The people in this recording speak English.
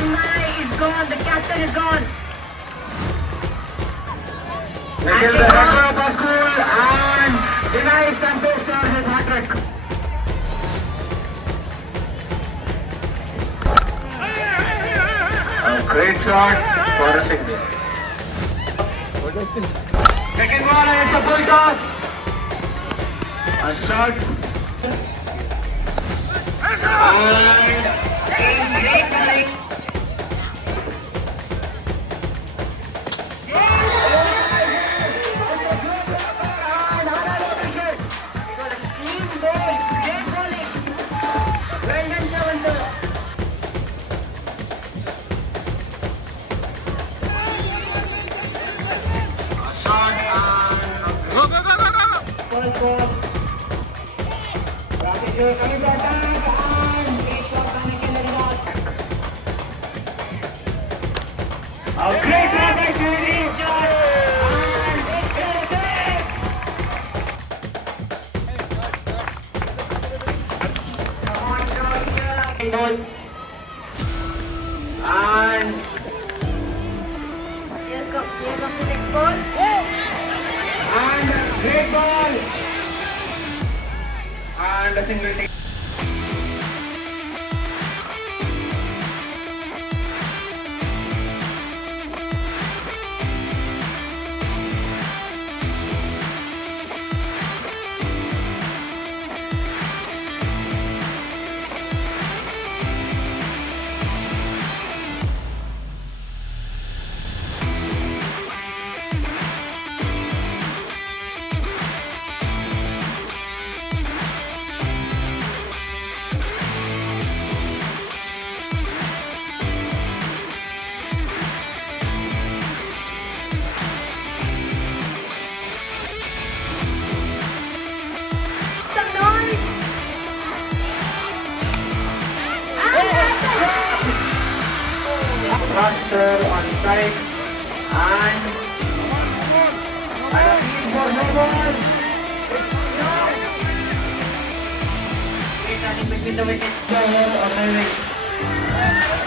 and Maley is gone. The captain is gone. Nikhil the runner of our school and denies Santosh sir his hat-trick. A great shot for a single. Second ball and it's a full toss. A shot. And great bowling. Great shot by Shirley. And Here comes the next ball. and great ball and a single take. Some noise. Master on strike and a field for no ball. Great running between the wickets. Amazing.